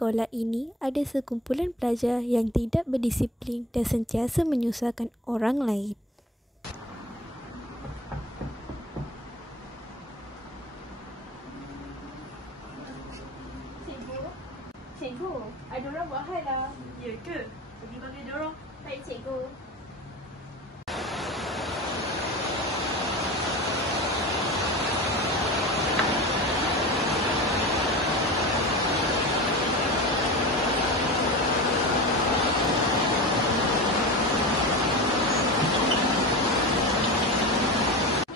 sekolah ini ada sekumpulan pelajar yang tidak berdisiplin dan sentiasa menyusahkan orang lain. Cikgu, ada orang buat hal lah. Ya ke? Pergi panggil dia orang. Baik, cikgu.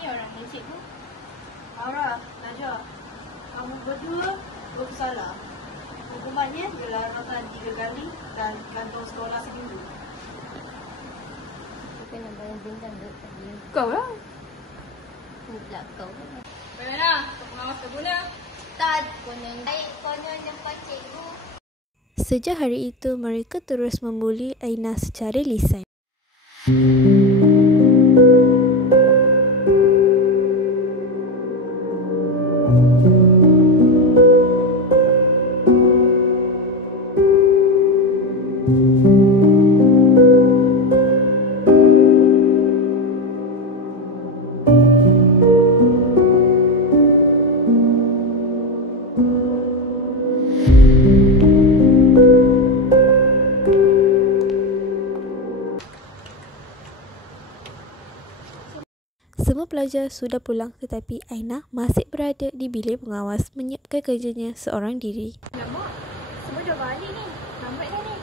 Ni orangnya, cikgu. Aura, Najwa, kamu berdua bersalah. Hukumannya gelar makan 3 kali dan gantung sekolah seminggu. Bukan nak bayar bintang duk tadi. Kau lah. Pula kau lah. Bagaimana? Pengawas berguna? Tak, konon baik, konon jumpa cikgu. Sejak hari itu, mereka terus membuli Aina secara lisan. Semua pelajar sudah pulang tetapi Aina masih berada di bilik pengawas menyiapkan kerjanya seorang diri. Alamak, semua dah balik ni. Lambat dah ni.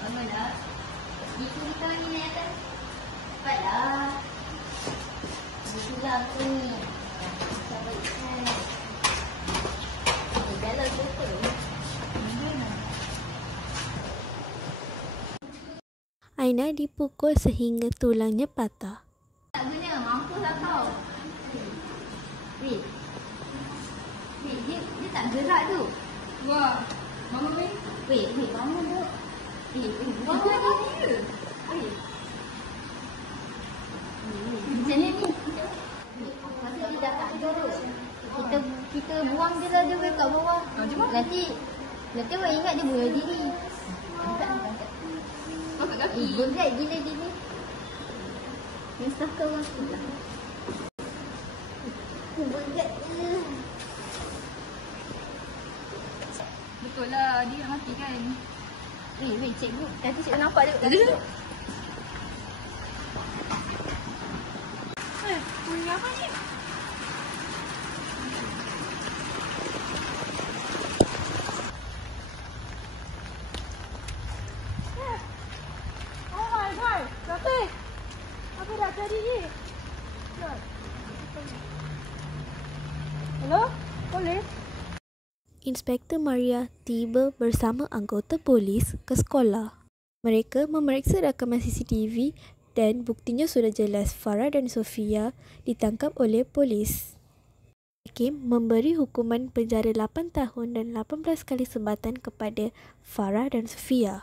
Bangun dah. Itu kita ni naik atas. Cepatlah. Begitulah aku ni. Sabar ikan. Jalan siapa? Aina dipukul sehingga tulangnya patah. Tak guna, mampuslah kau. Weh. Weh, dia tak gerak tu. Wah, bangun weh. Weh, bangun tu. Weh, bangun dia. Weh. Macam ni ni. Masa dia dah tak ada tu. Kita buang dia lah dia weh kat bawah. Nanti awak ingat dia bunuh diri. Angkat. Angkat kaki. Berat gila dia ni. Menyusahkan orang tu lah. Berat je. Betul lah, dia nak mati kan? Weh, cikgu. Nanti cikgu nampak dia. Bunyi apa ni? Oh my god, Rafiq! Apa dah jadi ni? Hello? Boleh? Inspektor Maria tiba bersama anggota polis ke sekolah. Mereka memeriksa rakaman CCTV dan buktinya sudah jelas Farah dan Sofia ditangkap oleh polis. Hakim memberi hukuman penjara 8 tahun dan 18 kali sebatan kepada Farah dan Sofia.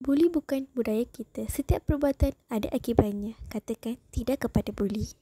Buli bukan budaya kita. Setiap perbuatan ada akibatnya. Katakan tidak kepada buli.